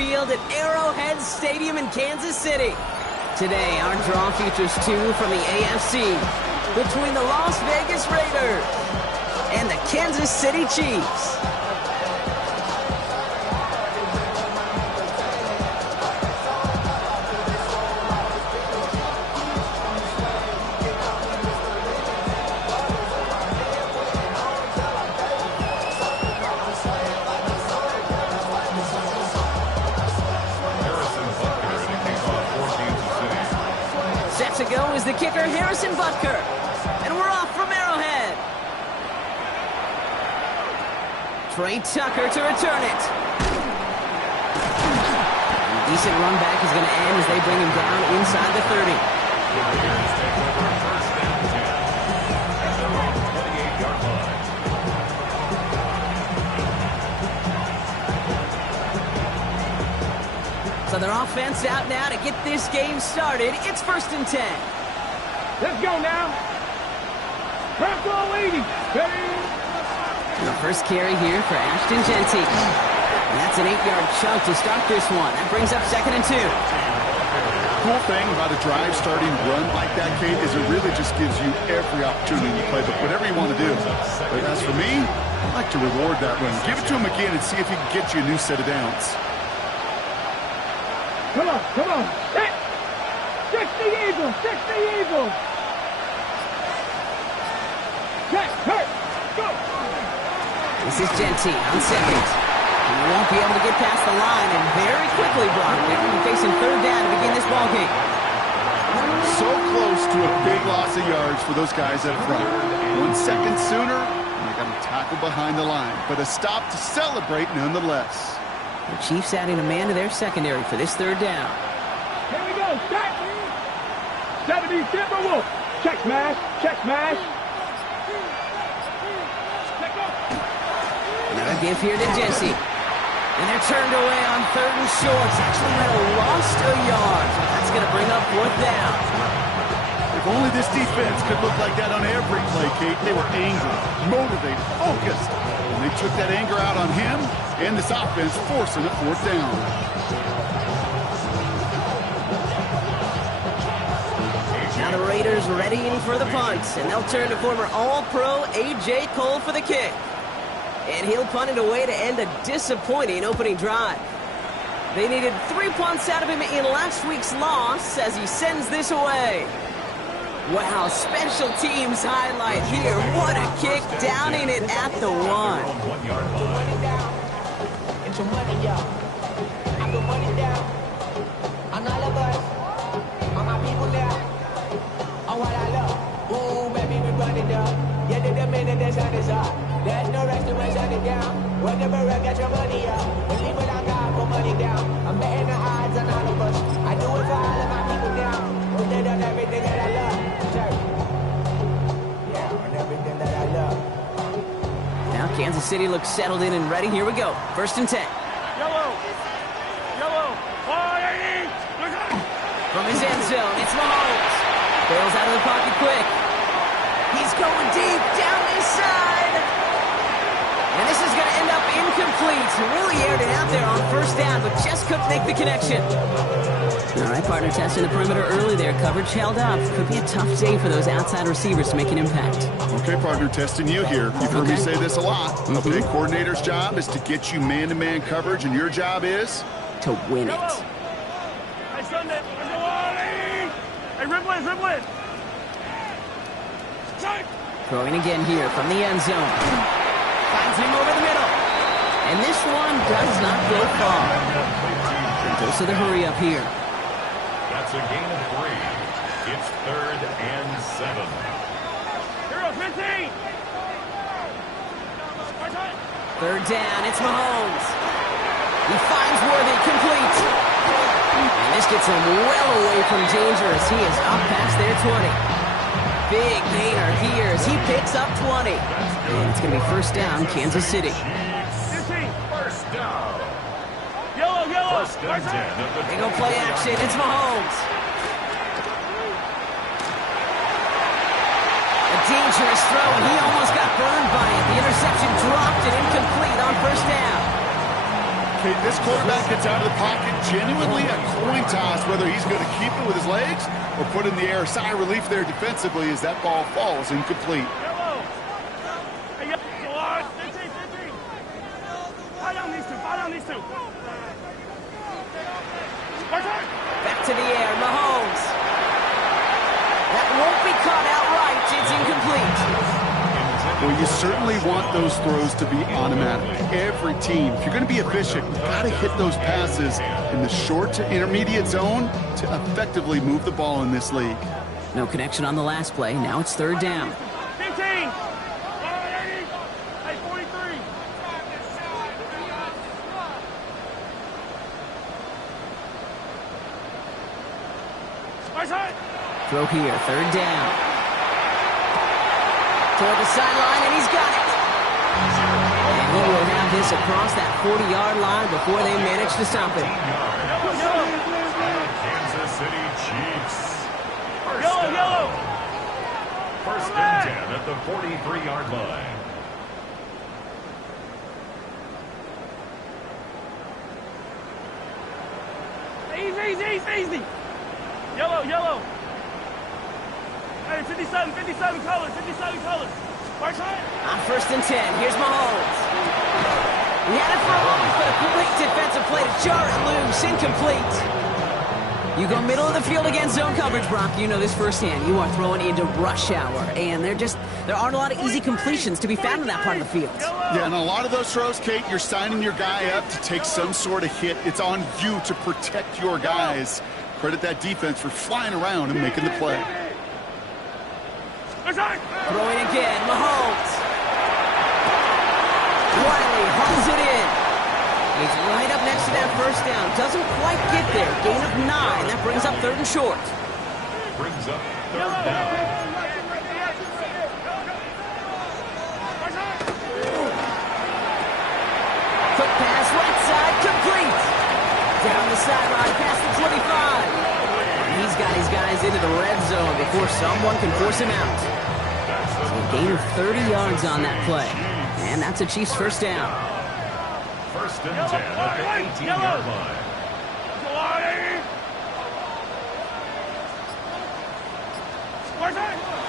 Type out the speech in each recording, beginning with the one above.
Field at Arrowhead Stadium in Kansas City. Today, our draw features two from the AFC between the Las Vegas Raiders and the Kansas City Chiefs. Set to go is the kicker, Harrison Butker. And we're off from Arrowhead. Trey Tucker to return it. A decent run back is going to end as they bring him down inside the 30. The Raiders take over first down 10 at their own 28-yard line. So their offense out now to get this game started. It's 1st and 10. Let's go now. Press all 80. The first carry here for Ashton Jeanty. And that's an 8-yard chunk to start this one. That brings up 2nd and 2. Cool thing about a drive starting run like that, Kate, is it really just gives you every opportunity to play whatever you want to do. But as for me, I like to reward that run. Give it to him again and see if he can get you a new set of downs. Come on, come on. Hit. 60 Eagles, 60 Eagles. Check, hurt, go. This is Jeanty on 2nd. He won't be able to get past the line, and very quickly, Brock, they're going to be facing 3rd down to begin this ballgame. So close to a big loss of yards for those guys up front. 1 second sooner, and they got to tackle behind the line. But a stop to celebrate nonetheless. The Chiefs adding a man to their secondary for this 3rd down. Here we go, check. 70 Timberwolf. Check smash, check smash. Check up. Another give here to Jesse. And they're turned away on 3rd and short. Actually might have lost a yard. That's going to bring up 4th down. If only this defense could look like that on every play, Kate. They were angry, motivated, focused. And they took that anger out on him and this offense, forcing a 4th down. Now the Raiders readying for the punt. And they'll turn to former All-Pro A.J. Cole for the kick. And he'll punt it away to end a disappointing opening drive. They needed 3 punts out of him in last week's loss as he sends this away. Wow, special teams highlight here. What a kick, downing it at the 1. 1 yard line. Get your money up. I put money down. On all of us. On my people now. On what I love. Ooh, baby, we run it up. Yeah, the minute the sun is up. There's no rest to shut it down. Whenever I get your money up. Believe it on God, put money down. I'm betting the odds on all of us. I do it for all of my people now. Who did on everything that I love. Yeah, on everything that I love. Now Kansas City looks settled in and ready. Here we go. 1st and 10. Yellow. Yellow. 480. From his end zone, it's Mahomes. Bails out of the pocket quick. He's going deep down this side. And this is going to end up incomplete. Really aired it out there on 1st down, but just couldn't make the connection. All right, partner, testing the perimeter early there. Coverage held up. Could be a tough day for those outside receivers to make an impact. Okay, partner, testing you here. You've heard me say this a lot. Okay, coordinator's job is to get you man-to-man coverage, and your job is? To win it. Hey, Sunday. Hey, Riblin. Throwing again here from the end zone. Finds him over the middle. And this one does not go far. And goes to the hurry up here. That's a gain of 3. It's 3rd and 7. Hero 15. 3rd down, it's Mahomes. He finds Worthy, complete. And this gets him well away from danger as he is up past their 20. Big gainer here as he picks up 20. And it's going to be 1st down, Kansas City. 1st down. Yellow. 1st and 10. They go play action. It's Mahomes. A dangerous throw, and he almost got burned by it. The interception dropped and incomplete on 1st down. Kate, this quarterback gets out of the pocket, genuinely a coin toss, whether he's going to keep it with his legs or put it in the air. Sigh of relief there defensively as that ball falls incomplete. Back to the air, Mahomes. That won't be caught outright. It's incomplete. Well, you certainly want those throws to be automatic. Every team, if you're going to be efficient, you've got to hit those passes in the short to intermediate zone to effectively move the ball in this league. No connection on the last play. Now it's third down. 15. Hey, 43. Throw here, third down. Toward the sideline, and he's got it. And he will have this across that 40-yard line before they manage to stop him. Kansas City Chiefs. Yellow. First and 10 at the 43-yard line. Easy. Yellow. Hey, 57 colors. On first and 10, here's Mahomes. He had it for a moment, but a great defensive play to jar it loose, incomplete. You go middle of the field against zone coverage, Brock. You know this firsthand. You are throwing into rush hour, and there aren't a lot of easy completions to be found in that part of the field. Yeah, and a lot of those throws, Kate, you're signing your guy up to take some sort of hit. It's on you to protect your guys. Credit that defense for flying around and making the play. Throwing again, Mahomes. Wiley hauls it in. He's right up next to that first down. Doesn't quite get there. Gain of 9. That brings up third and short. Brings up third down. Quick pass, right side, complete. Down the sideline, past the 25. He's got his guys into the red zone before someone can force him out. So a gain of 30 yards on that play. And that's a Chiefs first down. First and 10 at the 18-yard line.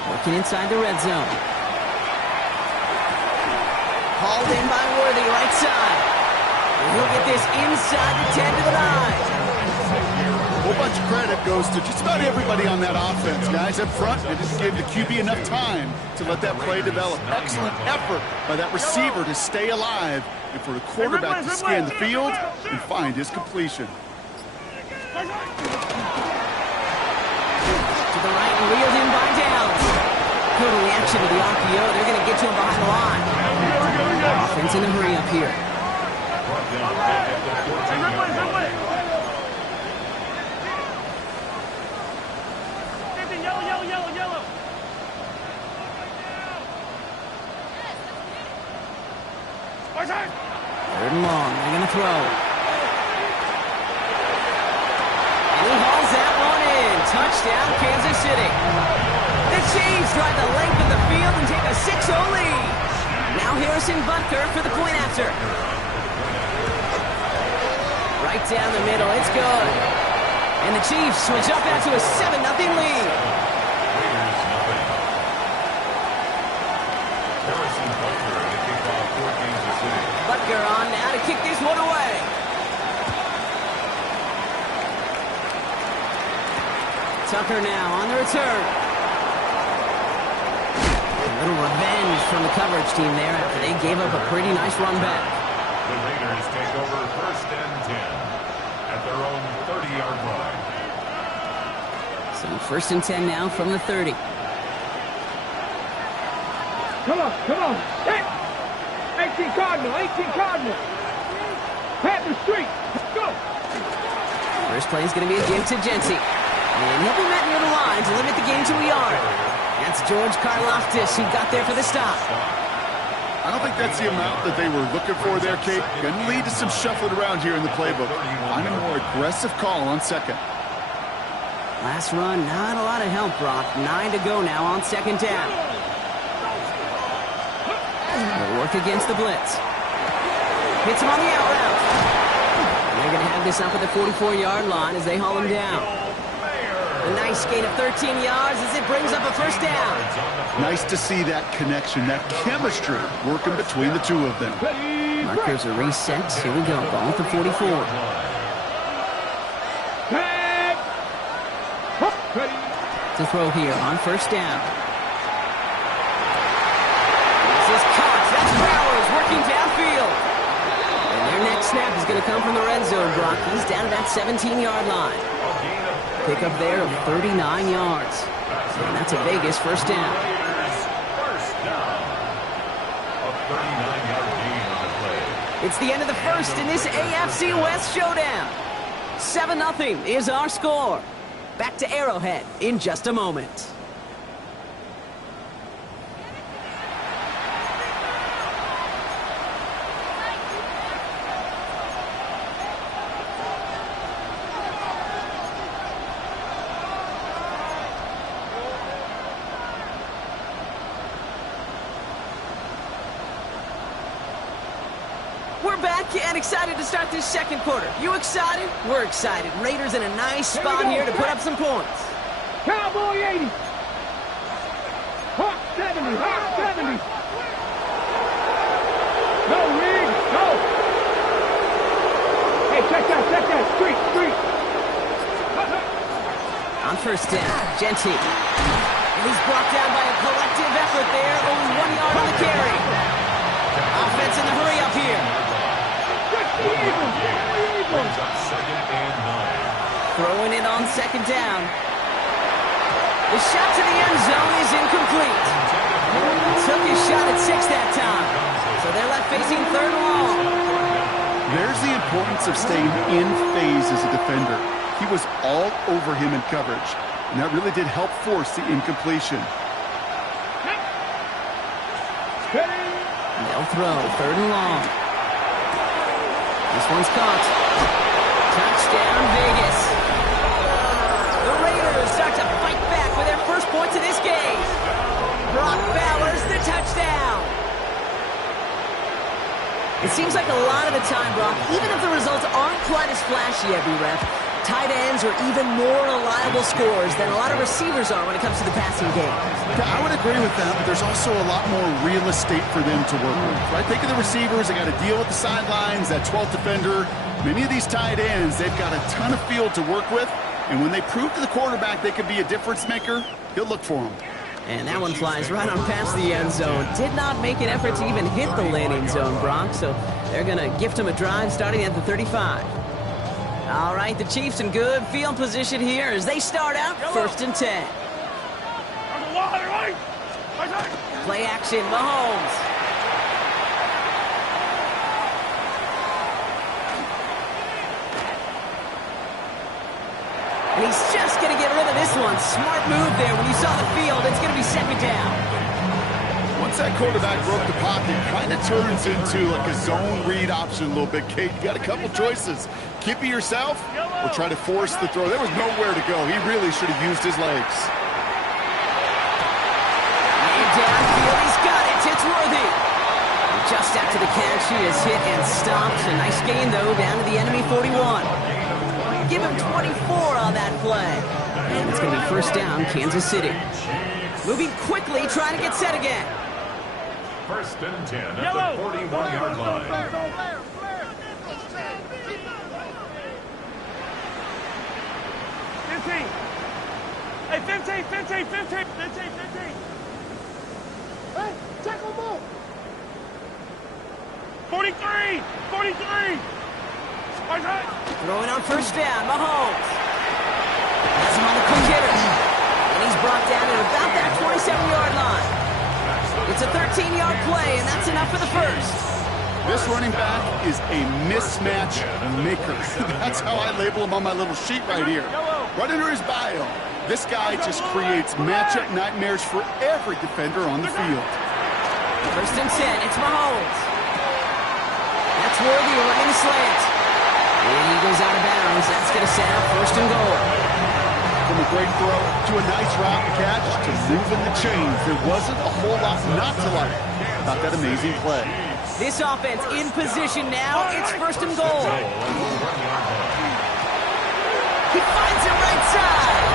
Working inside the red zone. Hauled in by Worthy, right side. And he'll get this inside the 10 to the 9. A whole bunch of credit goes to just about everybody on that offense. Guys up front, they just gave the QB enough time to let that play develop. Excellent effort by that receiver to stay alive and for the quarterback to scan the field and find his completion. To the right and reeled in by Downs. Good reaction to the RPO. They're going to get to him behind the line. Offense in a hurry up here. Yellow. Third and long. They're going to throw. And he hauls that one in. Touchdown, Kansas City. The Chiefs drive the length of the field and take a 6-0 lead. Now Harrison Butker for the point after. Right down the middle. It's good. And the Chiefs switch up out to a 7-0 lead. Butker on now to kick this one away. Tucker now on the return. A little revenge from the coverage team there after they gave up a pretty nice run back. The Raiders take over first and 10 at their own 30-yard line. So first and 10 now from the 30. Come on. Hey! 18 Cardinal. Panther Street. Let's go. First play is going to be a give to Jency. And he'll be met near the line to limit the game to a yard. That's George Karlaftis who got there for the stop. I don't think that's the amount that they were looking for there, Kate. Going to lead to some shuffling around here in the playbook. I'm a more aggressive call on second. Last run, not a lot of help, Brock. 9 to go now on second down. They'll work against the blitz. Hits him on the out route. They're going to have this up at the 44-yard line as they haul him down. A nice gain of 13 yards as it brings up a first down. Nice to see that connection, that chemistry working between the two of them. Markers are reset. Here we go. Ball at the 44. Tag. Hup, ready. To throw here on first down. This is caught. That's Bowers working downfield. And their next snap is going to come from the red zone, Brock. He's down to that 17-yard line. Pick up there of 39 yards. And that's a Vegas first down. First down. A 39-yard gain on the play. It's the end of the first in this AFC West showdown. 7-0 is our score. Back to Arrowhead in just a moment. We're back and excited to start this second quarter. You excited? We're excited. Raiders in a nice spot here to put up some points. Cowboy 80. Hawk 70. Hawk 70. Go, Riggs. Go. Hey, check that. Check that. Street. On first down, Genty. And he's brought down by a collective effort there. Only 1 yard on the carry. Offense in the hurry up here. Brings up 2nd and 9. Throwing it on second down. The shot to the end zone is incomplete. Took his shot at 6 that time. So they're left facing 3rd and long. There's the importance of staying in phase as a defender. He was all over him in coverage, and that really did help force the incompletion. They'll throw 3rd and long. This one's caught. Touchdown, Vegas. The Raiders start to fight back with their first points of this game. Brock Bowers, the touchdown. It seems like a lot of the time, Brock, even if the results aren't quite as flashy every rep, tight ends are even more reliable scorers than a lot of receivers are when it comes to the passing game. Yeah, I would agree with that, but there's also a lot more real estate for them to work with. Right? Think of the receivers. They got to deal with the sidelines, that 12th defender. Many of these tight ends, they've got a ton of field to work with, and when they prove to the quarterback they can be a difference maker, he'll look for them. And that one flies right on past the end zone. Did not make an effort to even hit the landing zone, Brock, so they're going to gift him a drive starting at the 35. All right, the Chiefs in good field position here as they start out 1st and 10. Play action, Mahomes. And he's just going to get rid of this one. Smart move there. When you saw the field, it's going to be 2nd down. Once that quarterback broke the pocket, kind of turns into like a zone read option a little bit, Kate. You got a couple choices. Keep it yourself or try to force the throw. There was nowhere to go. He really should have used his legs. Downfield, he's got it. It's Worthy. Just after the catch, he is hit and stopped. A nice gain, though, down to the enemy 41. Give him 24 on that play. And it's going to be first down, Kansas City. Moving quickly, trying to get set again. 1st and 10 at the 41-yard line. Hey, 15. Hey, tackle ball. 43. Throwing on first down, Mahomes. Has him on the quick hitter. And he's brought down at about that 27-yard line. It's a 13-yard play, and that's enough for the first. This running back is a mismatch maker. That's how I label him on my little sheet right here. Right under his bio. This guy just creates matchup nightmares for every defender on the field. 1st and 10, it's Mahomes. That's Worthy running the slant. And he goes out of bounds. That's going to set up 1st and goal. From a great throw to a nice route and catch to moving the chains. There wasn't a whole lot not to like about that amazing play. This offense in position now. It's first and goal. He finds it right side.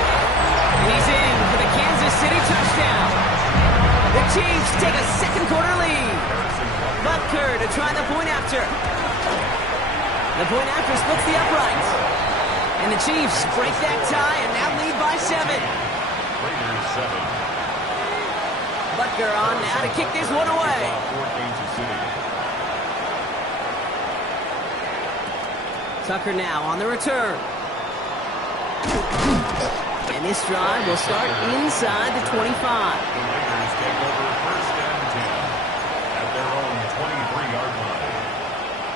And he's in for the Kansas City touchdown. The Chiefs take a second quarter lead. Butker to try the point after. The point after splits the uprights. And the Chiefs break that tie and now lead by 7. Raiders 7. Butker on now to kick this one away. For Kansas City. Tucker now on the return. And this drive will start inside the 25. The Raiders take over first and 10 at their own 23-yard line.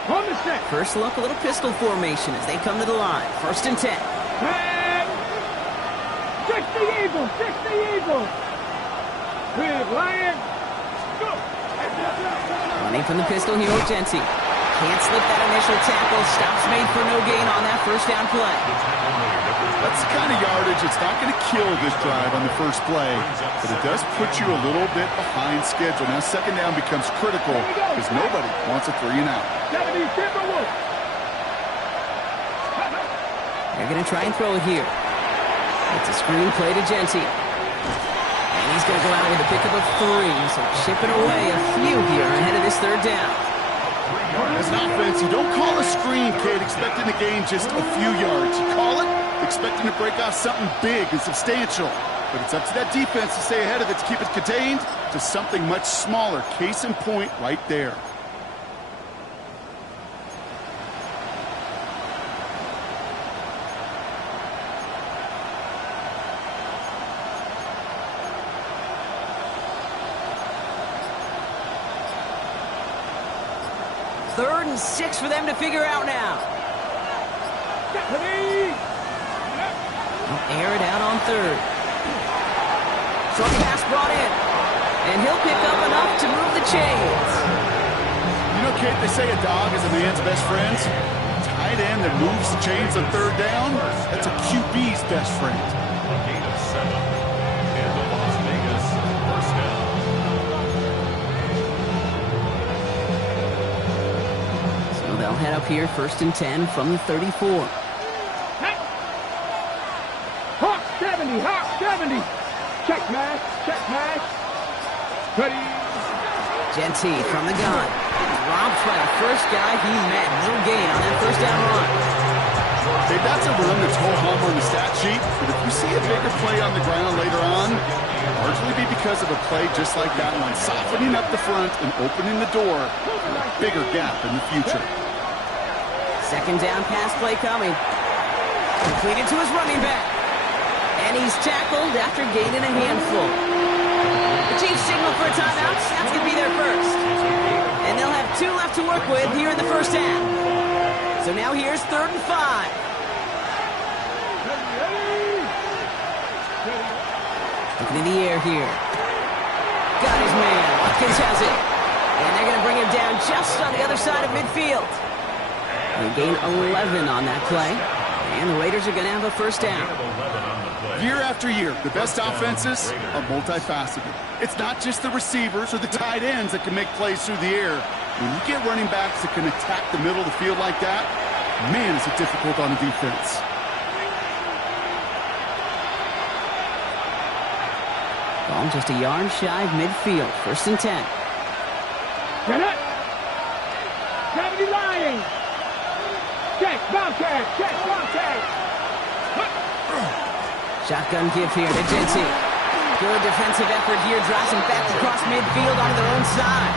On the set. First look, a little pistol formation as they come to the line. First and 10. And 60 Eagles, 60 Eagles. Big Lion. Go. Running from the pistol here with Genty. Can't slip that initial tackle. Stops made for no gain on that first down play. That's the kind of yardage. It's not going to kill this drive on the first play, but it does put you a little bit behind schedule. Now second down becomes critical because nobody wants a 3 and out. 70 Timberwolves. They're going to try and throw it here. It's a screen play to Genty. And he's going to go out with a pickup of 3. So chipping away a few here ahead of this third down. As an offense, you don't call a screen, kid, expecting to gain just a few yards. You call it expecting to break off something big and substantial. But it's up to that defense to stay ahead of it, to keep it contained to something much smaller. Case in point right there. Third and 6 for them to figure out now. Air it out on third. Short pass brought in. And he'll pick up enough to move the chains. You know, Kate, they say a dog is a man's best friend. Tight end that moves the chains on third down, that's a QB's best friend. A gain of 7. And the Las Vegas first down. So they'll head up here first and 10 from the 34. Hawk 70, Hawk 70. Check mash, check mash. Ready. Genty from the gun. Dropped by the first guy he met. No gain on that first down run. Hey, that's a run that's ho-hum on the stat sheet, but if you see a bigger play on the ground later on, it'll largely be because of a play just like that one, softening up the front and opening the door for a bigger gap in the future. Second down pass play coming. Completed to his running back. And he's tackled after gaining a handful. The Chiefs signal for a timeout. That's going to be their first. And they'll have 2 left to work with here in the first half. So now here's 3rd and 5. Looking in the air here. Got his man. Watkins has it. And they're going to bring him down just on the other side of midfield. They gain 11 on that play. And the Raiders are going to have a first down. Year after year, the best offenses are multifaceted. It's not just the receivers or the tight ends that can make plays through the air. When you get running backs that can attack the middle of the field like that, man, is it difficult on the defense. Ball just a yard shy of midfield. First and 10. Get it. 70 Lions. Check, Bobcat, check, Bobcat. Shotgun give here to Genty. Good defensive effort here. Drives him back across midfield on their own side.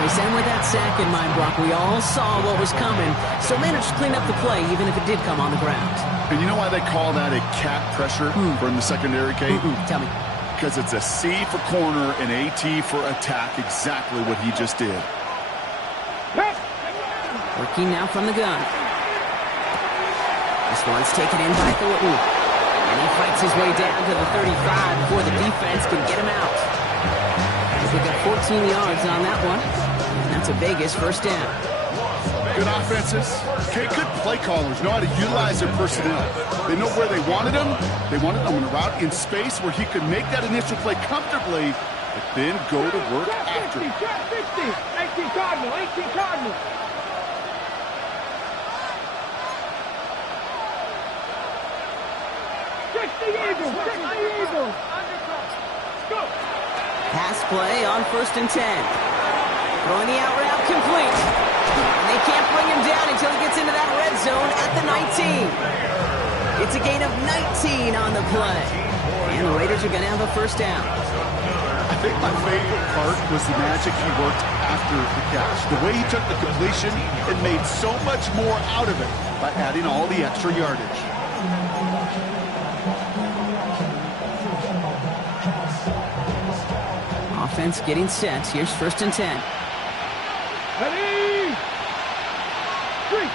They sent him with that sack in mind, Brock. We all saw what was coming. So managed to clean up the play, even if it did come on the ground. And you know why they call that a cat pressure from the secondary, Kate? Tell me. Because it's a C for corner and AT for attack. Exactly what he just did. Working now from the gun. This one's taken in by Thornton. And he fights his way down to the 35 before the defense can get him out. They got 14 yards on that one. And that's a Vegas first down. Good offenses. Okay, good play callers know how to utilize their personnel. They know where they wanted him. They wanted him on a route in space where he could make that initial play comfortably but then go to work Trap after. 60, trap 60. 18 Cardinal, 18 Cardinal. Eagles, 60 Eagles. Go. Pass play on 1st and 10. Throwing the out route complete. And they can't bring him down until he gets into that red zone at the 19. It's a gain of 19 on the play. And the Raiders are going to have a first down. I think my favorite part was the magic he worked after the catch. The way he took the completion and made so much more out of it by adding all the extra yardage. Offense getting set. Here's 1st and 10. Ready. Three.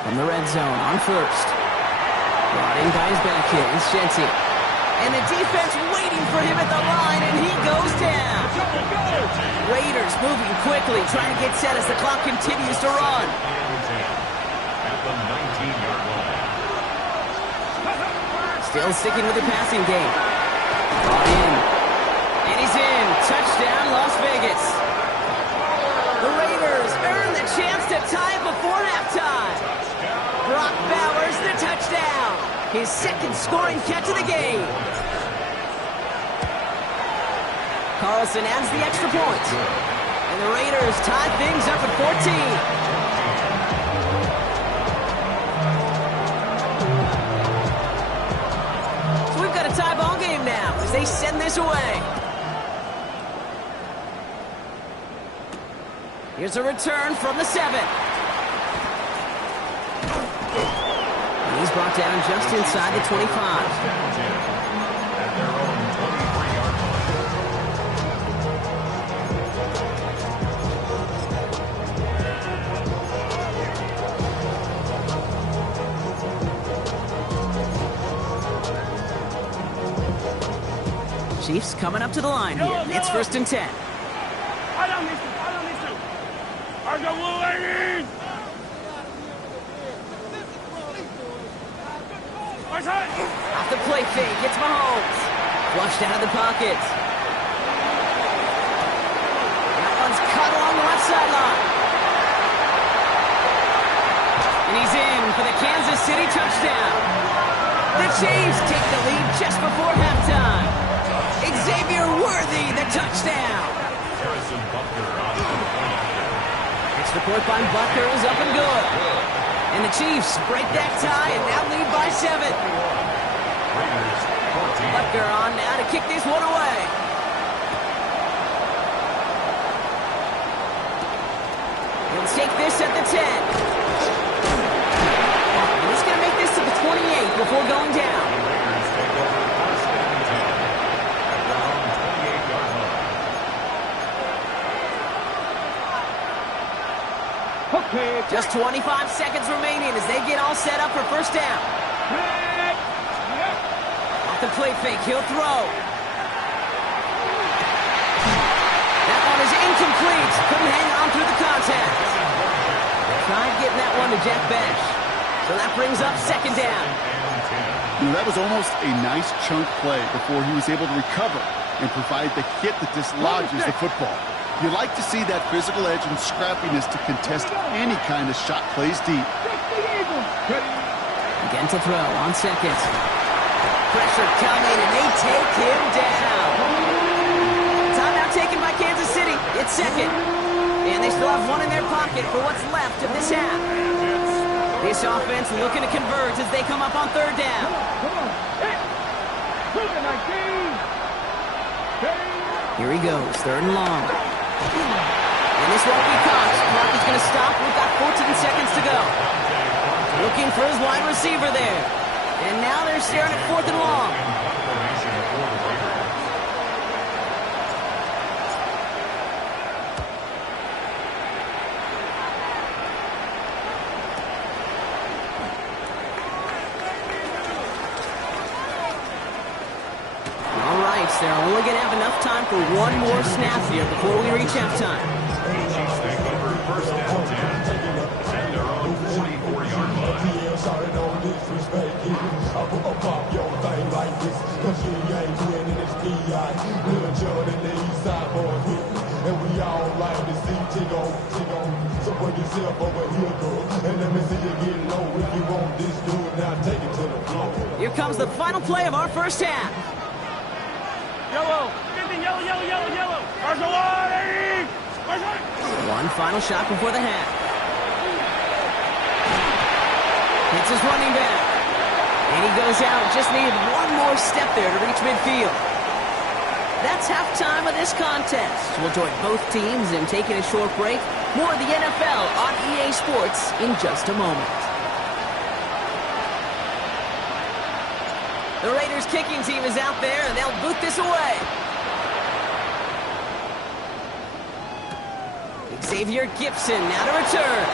From the red zone on 1st. Brought in by his back hit is Shenty. And the defense waiting for him at the line, and he goes down. Raiders moving quickly, trying to get set as the clock continues to run. At the 19-yard line. Still sticking with the passing game. Brought in. And he's in. Touchdown, Las Vegas. The Raiders earn the chance to tie it before halftime. Brock Bowers, the touchdown. His second scoring catch of the game. Carlson adds the extra point. And the Raiders tie things up at 14. So we've got a tie ball game now as they send this away. Here's a return from the 7. And he's brought down just inside the 25. At their own 23-yard line. Chiefs coming up to the line here. It's 1st and 10. I don't listen. I got blue ladies. Off the play fake, it's Mahomes. Flushed out of the pocket. That one's cut along the left sideline. And he's in for the Kansas City touchdown. The Chiefs take the lead just before halftime. Xavier Worthy, the touchdown. Harrison Butker on the point. Extra point by Butker is up and good. And the Chiefs break that tie and now lead by 7. Raiders 14. Butker on now to kick this one away. He'll take this at the 10. And he's going to make this to the 28 before going down. Raiders take over 1st and 10 at their own 28-yard line. Okay. Just 25 seconds remaining as they get all set up for first down. Off the play fake, he'll throw. That one is incomplete. Couldn't hang on through the contact. Tried getting that one to Jack Bash. So that brings up second down. You know, that was almost a nice chunk play before he was able to recover and provide the hit that dislodges the football. You like to see that physical edge and scrappiness to contest any kind of shot plays deep. Again to throw on 2nd. Pressure coming, and they take him down. Timeout taken by Kansas City. It's 2nd. And they still have one in their pocket for what's left of this half. This offense looking to convert as they come up on 3rd down. Here he goes, 3rd and long. And this won't be caught. Clock is going to stop. We've got 14 seconds to go. Looking for his wide receiver there. And now they're staring at 4th and long. All right, so they're only going to have enough time for one more snap here before we reach halftime. Chiefs take over 1st and 10 at their own 44-yard line. And we all like to see Chico. So put yourself over here, girl. And let me see you get low. If you want this dude, now take it to the floor. Here comes the final play of our first half. Yellow. 50, yellow, yellow, yellow, yellow. Arsenal, One final shot before the half. Hits his running back. And he goes out. Just needed one more step there to reach midfield. That's halftime of this contest. We'll join both teams in taking a short break. More of the NFL on EA Sports in just a moment. The Raiders kicking team is out there, and they'll boot this away. Xavier Gipson now to return.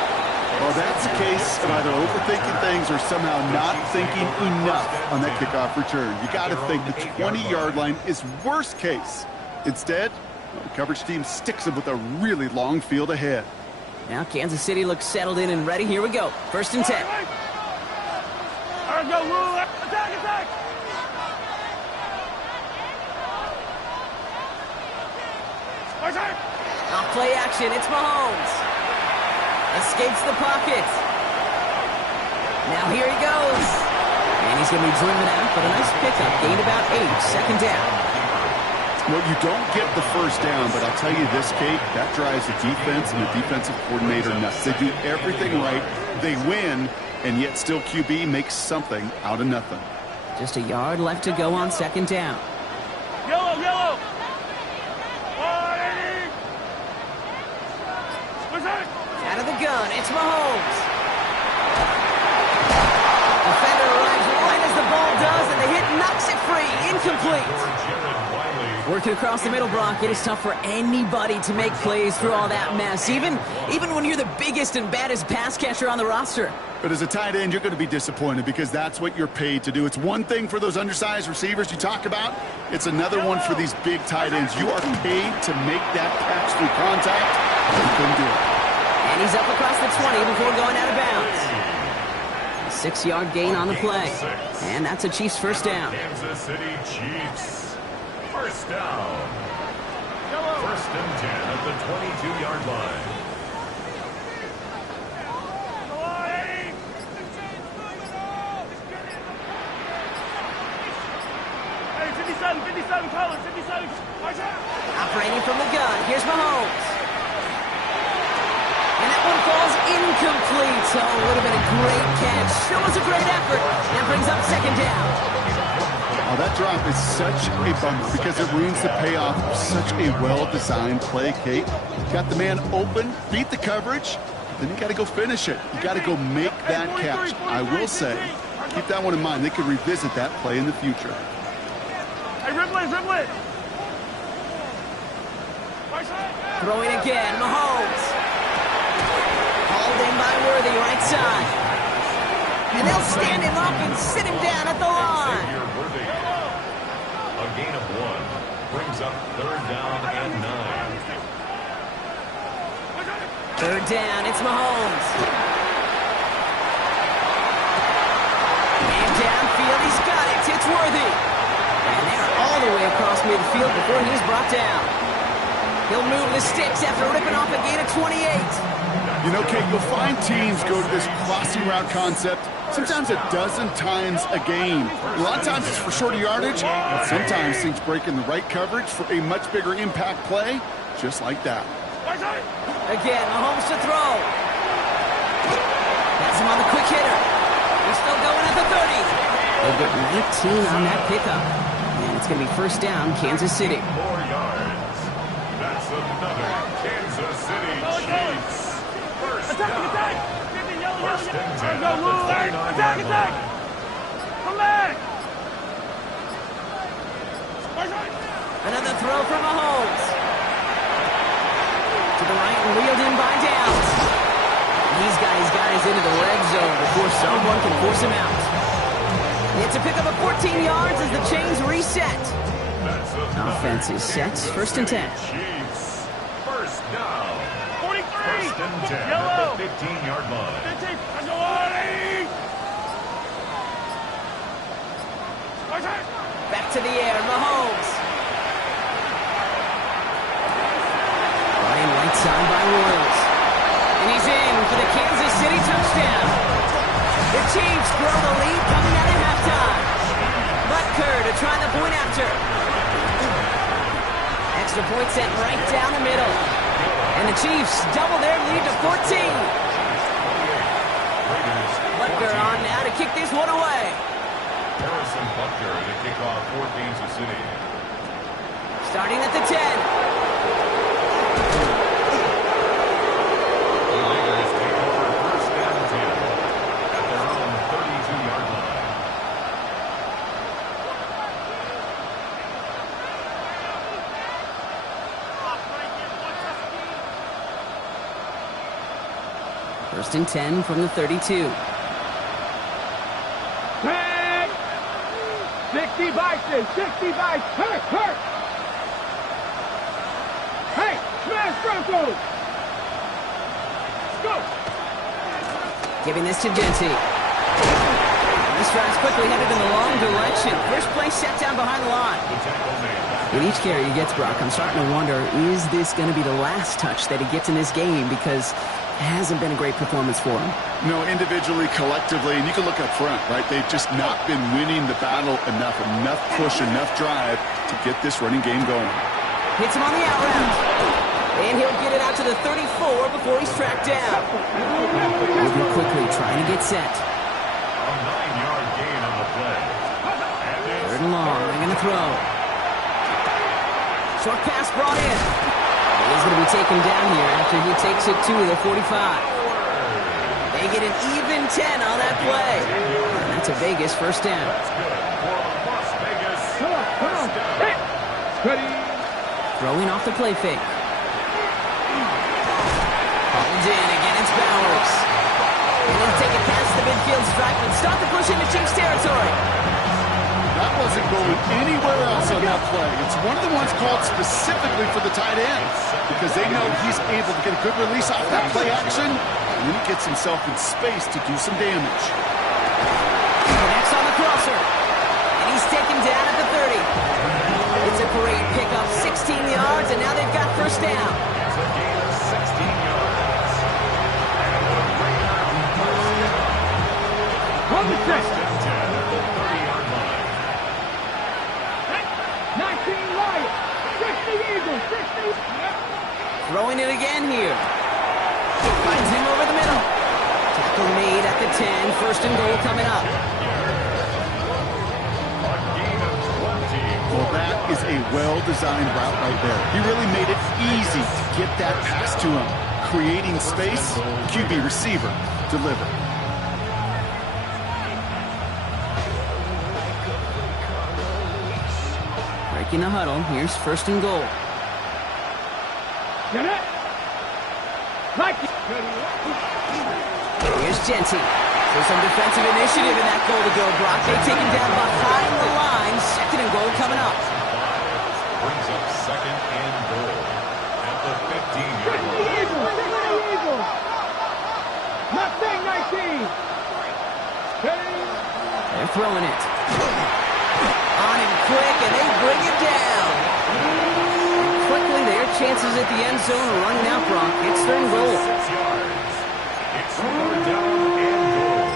Well, that's a case of either overthinking things or somehow not thinking enough on that kickoff return. You got to think the 20-yard line is worst case. Instead, the coverage team sticks him with a really long field ahead. Now Kansas City looks settled in and ready. Here we go. 1st and 10. All right, go, rule. Attack, attack. Off play action. It's Mahomes. Escapes the pocket. Now here he goes. And he's going to be driven out, but a nice pickup. Gained about 8. 2nd down. Well, you don't get the first down, but I'll tell you this, Kate, that drives the defense and the defensive coordinator nuts. They do everything right. They win, and yet still QB makes something out of nothing. Just a yard left to go on 2nd down. Yellow, yellow. 180. Out of the gun, it's Mahomes. Defender arrives right as the ball does, and the hit knocks it free. Incomplete. Working across the middle, Brock, it is tough for anybody to make plays through all that mess, even when you're the biggest and baddest pass catcher on the roster. But as a tight end, you're going to be disappointed because that's what you're paid to do. It's one thing for those undersized receivers you talk about. It's another one for these big tight ends. You are paid to make that catch through contact. You couldn't do it. And he's up across the 20 before going out of bounds. A 6-yard gain on the play. And that's a Chiefs first down. Kansas City Chiefs. First down. 1st and 10 at the 22-yard line. Hey, 57, Colin, 57. Operating from the gun, here's Mahomes. And that one falls incomplete. So it would have been a great catch. Shows a great effort. That brings up 2nd down. Oh, that drop is such a bummer because it ruins the payoff of such a well-designed play, Kate. Got the man open, beat the coverage, then you got to go finish it. You got to go make that catch. I will say, keep that one in mind. They could revisit that play in the future. Hey, Ripley, Ripley. Throwing again, Mahomes. Hauled in by Worthy, right side. And they'll stand him up and sit him down at the line. A gain of 1 brings up 3rd down and 9. 3rd down, it's Mahomes. And downfield, he's got it. It's Worthy. And they're all the way across midfield before he's brought down. He'll move the sticks after ripping off a gain of 28. You know, Kate, you'll find teams go to this crossing route concept sometimes a dozen times a game. A lot of times it's for shorter yardage, but sometimes things break in the right coverage for a much bigger impact play, just like that. Again, Mahomes to throw. Has him on the quick hitter. He's still going at the 30. They'll get 19 on that pickup. And it's going to be 1st down, Kansas City. 4 yards. That's another Kansas City Chiefs. First down. 1st and 10 at the 39-yard line. Come back. Another throw from Mahomes. To the right and wheeled in by Downs. He's got his guys into the red zone before someone can force him out. It's a pickup of 14 yards as the chains reset. Offense is set. 1st and 10. Chiefs. First down. 43. 1st and 10 Yellow. at the 15-yard line. 15. Let's go on. Back to the air, Mahomes. Signed by Royals. And he's in for the Kansas City touchdown. The Chiefs grow the lead coming out at halftime. Butker to try the point after. Extra point sent right down the middle. And the Chiefs double their lead to 14. Butker on now to kick this one away. Harrison Butker to kick off for Kansas City. Starting at the 10. The Raiders take over first down 10 at their own 32-yard line. First and 10 from the 32. Hey! 60 Bison, 60 Bison, hurt! Hey, smash Broncos! Go! Giving this to Genty. This drive's quickly headed in the wrong direction. First play set down behind the line. The tackle made. With each carry he gets, Brock, I'm starting to wonder, is this going to be the last touch that he gets in this game? Because it hasn't been a great performance for him. No, individually, collectively, and you can look up front, right? They've just not been winning the battle enough push, enough drive to get this running game going. Hits him on the out route. And he'll get it out to the 34 before he's tracked down. Moving quickly, trying to get set. A 9-yard gain on the play. Third and long, they're going to throw. Short pass brought in. He's going to be taken down here after he takes it to the 45. They get an even 10 on that play. And that's a Vegas first down. That's good for Las Vegas. Come on, hit! Ready? Throwing off the play fake. Hauled in, again it's Bowers. And he'll take it past the midfield stripe and start the push into Chiefs territory. That wasn't going anywhere else on that play. It's one of the ones called specifically for the tight end because they know he's able to get a good release off that play action, and then he gets himself in space to do some damage. Connects on the crosser. And he's taken down at the 30. It's a great pickup, 16 yards, and now they've got first down. It's a gain of 16 yards. On the set. First and 10 at the 30-yard line. 19 Lions, 60 Eagles, 60. Throwing it again here. Finds him over the middle. Tackle made at the 10. First and goal coming up. A gain of 20. Well, that is a well-designed route right there. He really made it easy to get that pass to him. Creating space, QB receiver, deliver. Breaking the huddle. Here's first and goal. Get it? Like it. Here's Genty. So some defensive initiative in that goal to go, Brock. They take him down behind the line. Second and goal coming up. Brings up second and goal at the 15-yard 60 line. Eagles, 60 Eagles. Mustang 19. Ready? They're throwing it. On him quick, and they bring him down. And quickly, their chances at the end zone are running out, Brock. It's third and goal. 6 yards. It's third down and goal.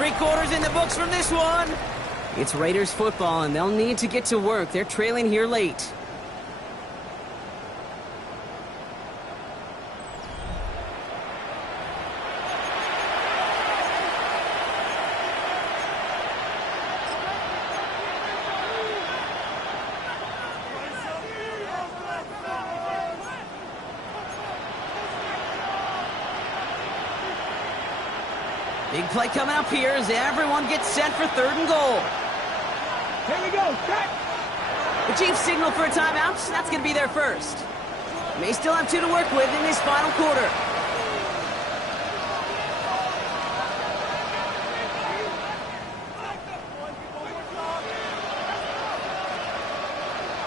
3 quarters in the books from this one. It's Raiders football, and they'll need to get to work. They're trailing here late. Big play coming up here as everyone gets set for third and goal. Here we go, set. The Chiefs signal for a timeout. That's going to be their first. May still have 2 to work with in this final quarter.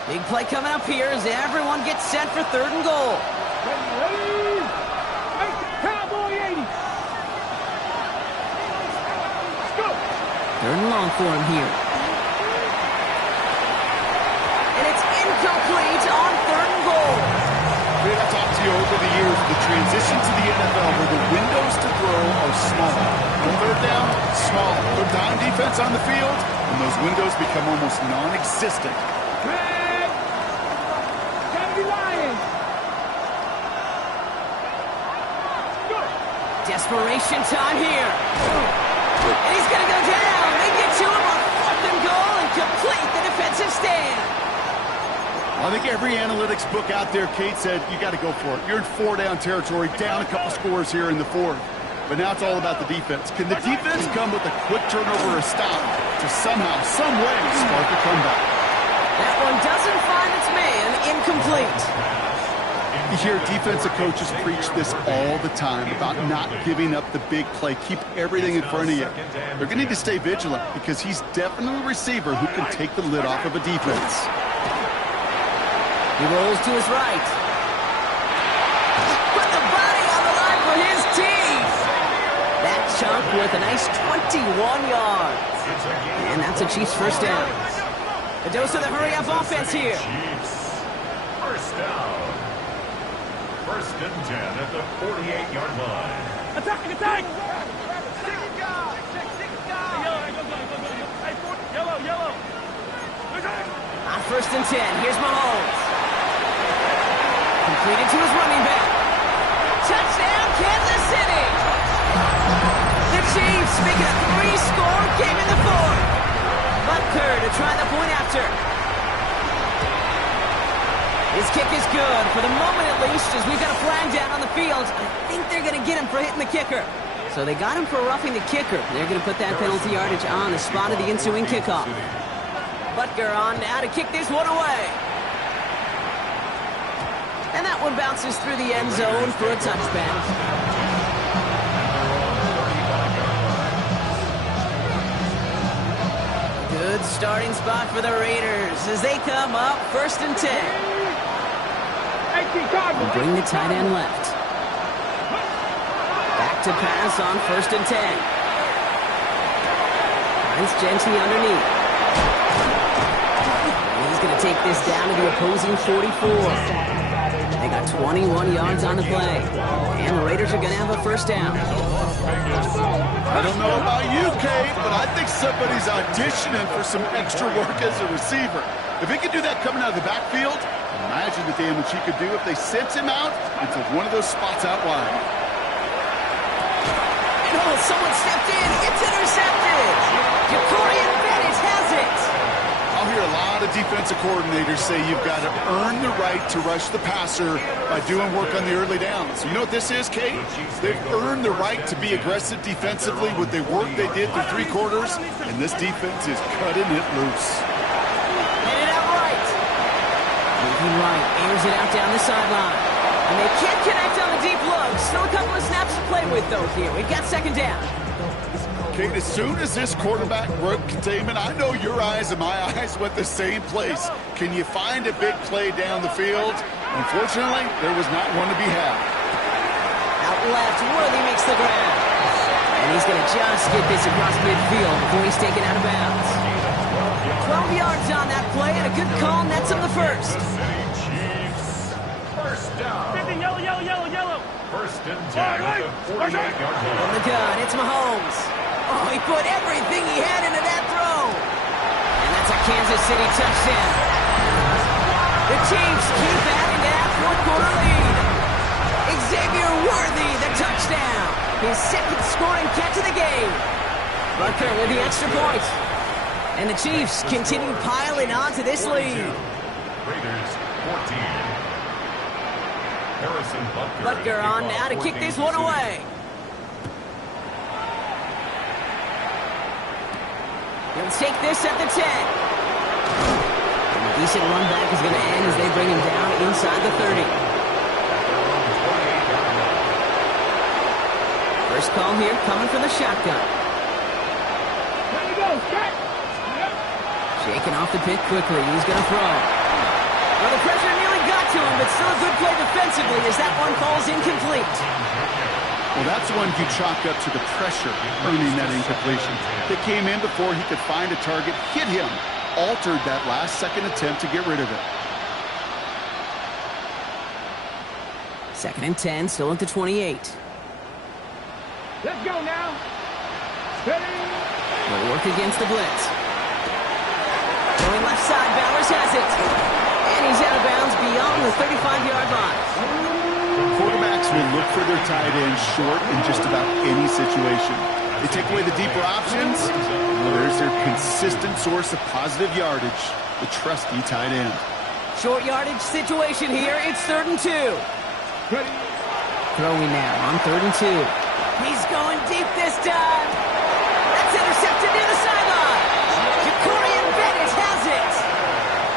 Big play coming up here as everyone gets set for third and goal. Ready? Make it Cowboy 80. Let's go. Third and long for him here. And it's incomplete over the years, the transition to the NFL where the windows to throw are small. On third down, small. Put dime defense on the field, and those windows become almost non-existent. Man! Kennedy Lions! Good. Desperation time here. And he's going to go down. They get to him on 4th and goal and complete the defensive stand. I think every analytics book out there, Kate, said you got to go for it. You're in 4-down territory, down a couple scores here in the 4th. But now it's all about the defense. Can the defense come with a quick turnover or a stop to somehow, some way, spark a comeback? That one doesn't find its man. Incomplete. You hear defensive coaches preach this all the time about not giving up the big play. Keep everything in front of you. They're going to need to stay vigilant because he's definitely a receiver who can take the lid off of a defense. He rolls to his right. Put the body on the line for his team. That chunk with a nice 21 yards. And that's a Chiefs first down. A dose of the hurry-up offense here. First down. 1st and 10 at the 48-yard line. Attack! Attack! Yellow! On 1st and 10, here's Mahomes. Completed to his running back. Touchdown, Kansas City! The Chiefs make it a 3-score game in the 4th. Butker to try the point after. His kick is good, for the moment at least, as we've got a flag down on the field. I think they're going to get him for hitting the kicker. So they got him for roughing the kicker. They're going to put that penalty yardage on the spot of the ensuing kickoff. Butker on now to kick this one away. And that one bounces through the end zone for a touchback. Good starting spot for the Raiders as they come up 1st and 10. We'll bring the tight end left. Back to pass on 1st and 10. Finds Genty underneath. He's going to take this down to the opposing 44. They got 21 yards on the play. And the Raiders are going to have a first down. I don't know about you, Kate, but I think somebody's auditioning for some extra work as a receiver. If he could do that coming out of the backfield, imagine the damage he could do if they sent him out into one of those spots out wide. And oh, someone stepped in. It's intercepted. Jacorian Bennett has it. I'll hear a lot of defensive coordinators say you've got to earn the right to rush the passer by doing work on the early downs. You know what this is, Kate? They've earned the right to be aggressive defensively with the work they did through 3 quarters, and this defense is cutting it loose. Headed out right. Moving right, airs it out down the sideline. And they can't connect on the deep look. Still a couple of snaps to play with, though, here. We've got 2nd down. Kate, as soon as this quarterback broke containment, I know your eyes and my eyes went the same place. Can you find a big play down the field? Unfortunately, there was not one to be had. Out left, Worthy makes the grab. And he's going to just get this across midfield before he's taken out of bounds. 12 yards on that play, and a good call nets him the first. First down. Yellow! 1st and 10 at the 48-yard line. From the gun, it's Mahomes. Oh, he put everything he had into that throw. And that's a Kansas City touchdown. The Chiefs keep adding to that 4th-quarter lead. Xavier Worthy, the touchdown. His 2nd scoring catch of the game. Butker with the extra point. And the Chiefs continue piling on to this lead. Raiders 14. Harrison Butker on now to kick this one away. He'll take this at the 10. And a decent run back is going to end as they bring him down inside the 30. First call here coming from the shotgun. There you go, Jack. Shaking off the pick quickly. He's going to throw. Well, the pressure nearly got to him, but still a good play defensively as that one falls incomplete. Well, that's one you chalk up to the pressure earning that incompletion. That came in before he could find a target, hit him, altered that last-second attempt to get rid of it. Second and 10, still at the 28. Let's go now. Ready? They'll work against the blitz. Going left side, Bowers has it. And he's out of bounds beyond the 35-yard line. Quarterbacks will look for their tight end short in just about any situation. They take away the deeper options. Well, there's their consistent source of positive yardage, the trusty tight end. Short yardage situation here. It's 3rd and 2. Ready? Throwing now on 3rd and 2. He's going deep this time. That's intercepted near the sideline. Jacorian Bennett has it.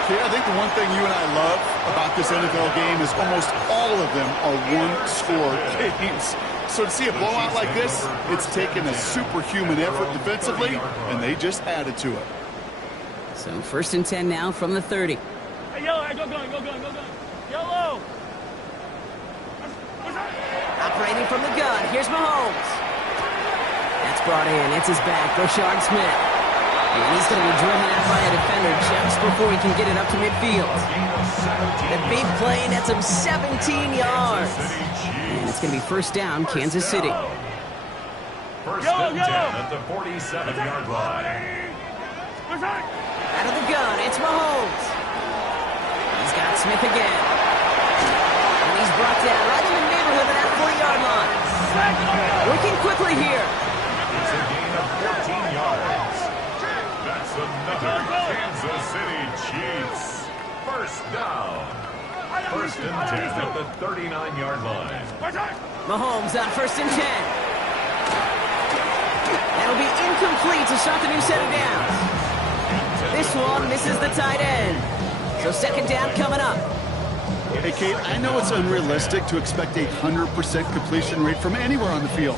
Okay, I think the one thing you and I love about this NFL game is almost all of them are one-score games. So to see a blowout like this, it's taken a superhuman effort defensively, and they just added to it. So 1st and 10 now from the 30. Hey, yellow, hey, go gun. Yellow. Operating from the gun, here's Mahomes. That's brought in, it's his back, Rashard Smith. And he's going to be driven out by a defender just before he can get it up to midfield. The big play nets him 17 yards. And it's going to be 1st down, Kansas City. First and 10 at the 47-yard line. Out of the gun, it's Mahomes. He's got Smith again. And he's brought down right in the neighborhood of that 40-yard line. Working quickly here. It's a gain of 14 yards. That's another Kansas City Chiefs. 1st down. 1st and 10 at the 39-yard line. Mahomes on 1st and 10. That'll be incomplete to start the new set of downs. This one misses the tight end. So 2nd down coming up. Hey, Kate, I know it's unrealistic to expect a 100% completion rate from anywhere on the field.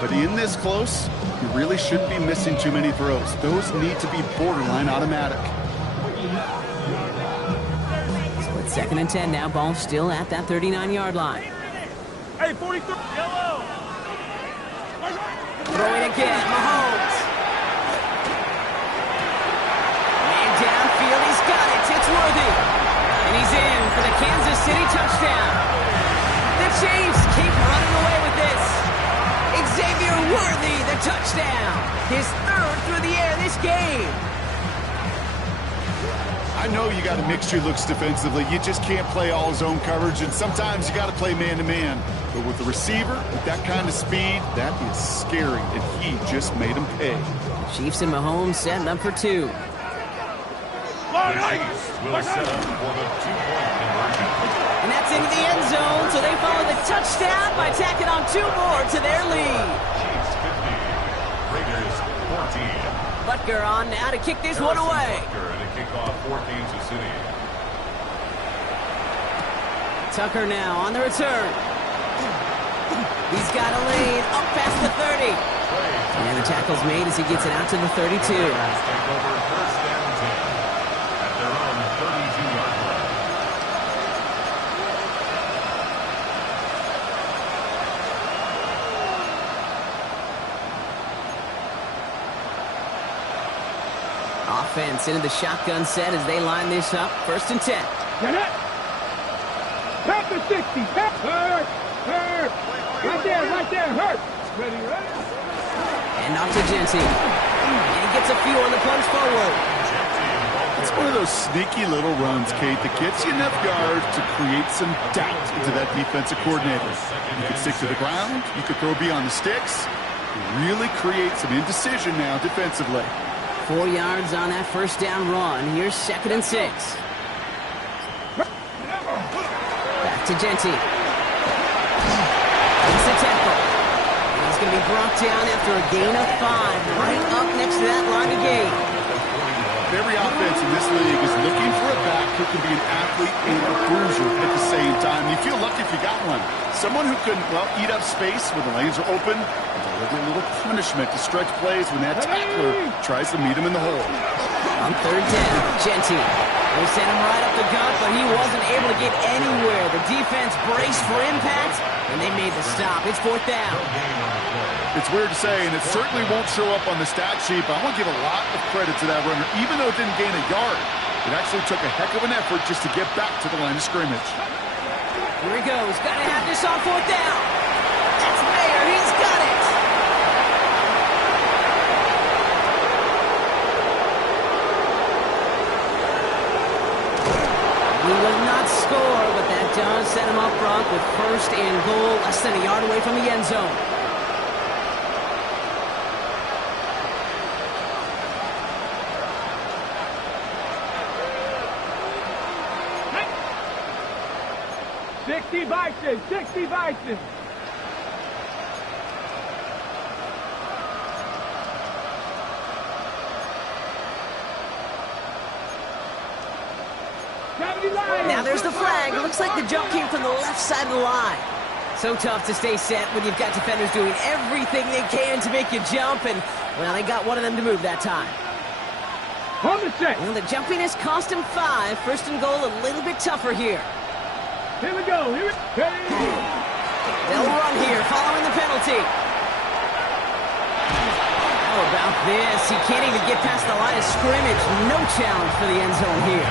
But in this close, you really shouldn't be missing too many throws. Those need to be borderline automatic. So it's 2nd and 10 now. Ball still at that 39-yard line. Hey, 43. Yellow. Throwing again, Mahomes. Man downfield, he's got it. It's Worthy. And he's in for the Kansas City touchdown. The Chiefs keep running away with this. Xavier Worthy, the touchdown. His 3rd through the air this game. I know you got to mix your looks defensively. You just can't play all zone coverage, and sometimes you got to play man-to-man. But with the receiver, with that kind of speed, that is scary, and he just made him pay. Chiefs and Mahomes setting up for 2. The Chiefs will set up for the 2-point conversion. And that's into the end zone, so they follow the touchdown by tacking on 2 more to their lead. Chiefs 50, Raiders 14. Butker on now to kick this one away. Butker to kick off for Kansas City. Tucker now on the return. He's got a lead up past the 30. And the tackle's made as he gets it out to the 32. Take over 1st and 10 at their own 32-yard line. Offense into the shotgun set as they line this up. 1st and 10. Get it. Back to 60. Hurt. Right there. Hurt. Ready. And off to Genty. And he gets a few on the punch forward. It's one of those sneaky little runs, Kate, that gets you enough yards to create some doubt into that defensive coordinator. You could stick to the ground. You could throw beyond the sticks. Really create some indecision now defensively. 4 yards on that 1st down run. Here's 2nd and 6. Back to Genty. It's a tackle. He's going to be brought down after a gain of 5. Right up next to that line of gain. Every offense in this league is looking for a back who can be an athlete and a bruiser at the same time. You feel lucky if you got one. Someone who can, well, eat up space when the lanes are open and deliver a little punishment to stretch plays when that tackler tries to meet him in the hole. On 3rd down, Genty. They sent him right up the gut, but he wasn't able to get anywhere. The defense braced for impact, and they made the stop. It's 4th down. It's weird to say, and it certainly won't show up on the stat sheet, but I want to give a lot of credit to that runner. Even though it didn't gain a yard, it actually took a heck of an effort just to get back to the line of scrimmage. Here he goes. Got to have this on fourth down. That's Mayer. He's got it. He will not score, but that does set him up front with first and goal, less than a yard away from the end zone. Bison, 60 Bison. Now there's the flag. It looks like the jump came from the left side of the line. So tough to stay set when you've got defenders doing everything they can to make you jump, and, well, they got one of them to move that time. On the set. Well, the jumpiness cost him 5. First and goal, a little bit tougher here. Here we go. They'll run here, following the penalty. How about this? He can't even get past the line of scrimmage. No challenge for the end zone here.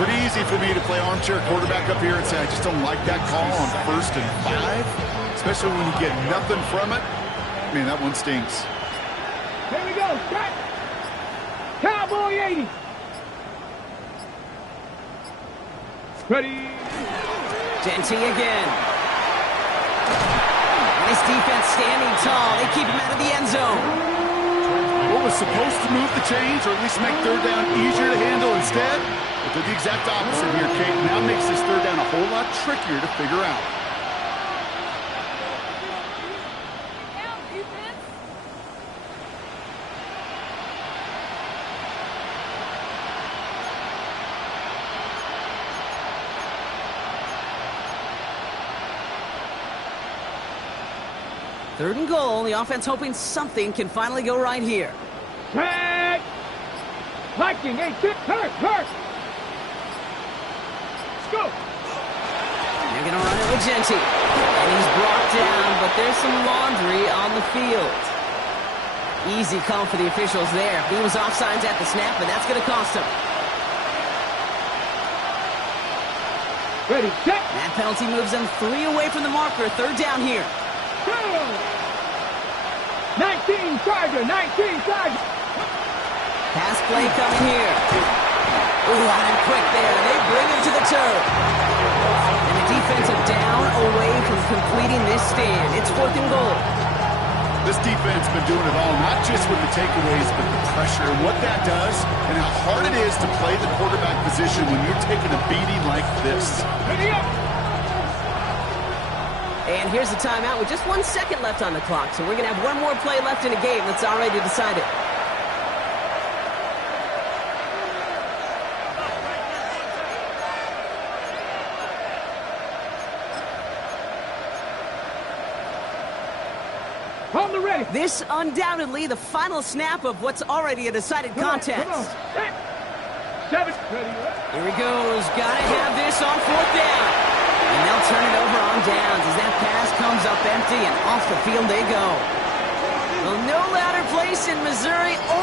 Pretty easy for me to play armchair quarterback up here and say I just don't like that call on first and 5, especially when you get nothing from it. Man, that one stinks. Here we go. Cut. Cowboy 80. Ready. Jeanty again. Nice defense standing tall. They keep him out of the end zone. What was supposed to move the chains, or at least make third down easier to handle instead? But did the exact opposite here, Kate. Now makes this third down a whole lot trickier to figure out. Third and goal. The offense hoping something can finally go right here. Tag. Viking, 8-6. Hurt. Let's go. They're going to run it with Jeanty. And he's brought down, but there's some laundry on the field. Easy call for the officials there. He was offsides at the snap, and that's going to cost him. Ready, check. That penalty moves them 3 away from the marker. Third down here. 19 Charger. Pass play coming here. Ooh, on him quick there. They bring him to the turf. And the defensive down away from completing this stand. It's 4th and goal. This defense has been doing it all, not just with the takeaways, but the pressure and what that does and how hard it is to play the quarterback position when you're taking a beating like this. Ready up. And here's the timeout with just 1 second left on the clock. So we're going to have one more play left in a game that's already decided. On the ready. This undoubtedly the final snap of what's already a decided contest. Come on. 7. Ready. Here he goes. Got to have this on 4th down. And they'll turn it over on downs as that pass comes up empty and off the field they go. Well, no louder place in Missouri.